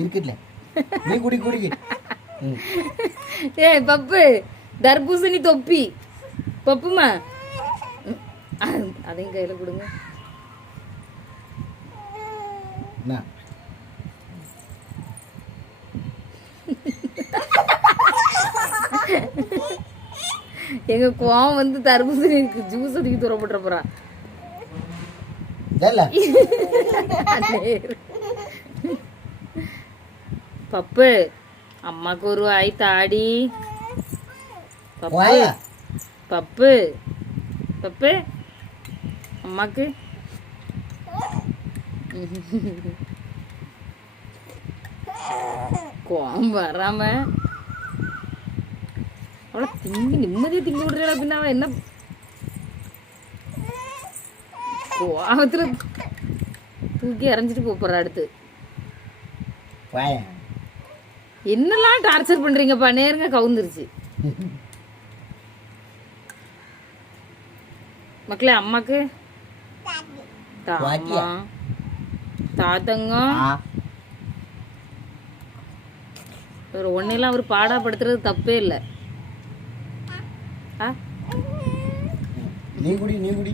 இருக்குல்ல நீ குடி குடி. ஏ பப்பு தர்பூசணி தொப்பி பப்புமா அதையும் கையில கொடுங்க. எங்க கோவம் வந்து தர்பூசணி ஜூஸ் அடிக்க தூரப்பட்டு போறா. பப்பு அம்மாக்கு ஒரு வாய் தாடி. பப்பு பப்பு பப்பு அம்மாக்கு கோவம் வராம அவளை திங்கி நிம்மதியா திங்க விடுறா. அப்படின்னா அவ என்ன கோவத்துல தூக்கி இறஞ்சிட்டு போறா. அடுத்து என்னெல்லாம் டார்ச்சர் பண்றீங்கப்பா. நேருங்க கவுந்துருச்சு மக்களே. அம்மாக்கு தாத்தங்க ஒரு ஒன்னெல்லாம் அவர் பாடாப்படுத்துறது தப்பே இல்லை. நீ குடி நீ குடி.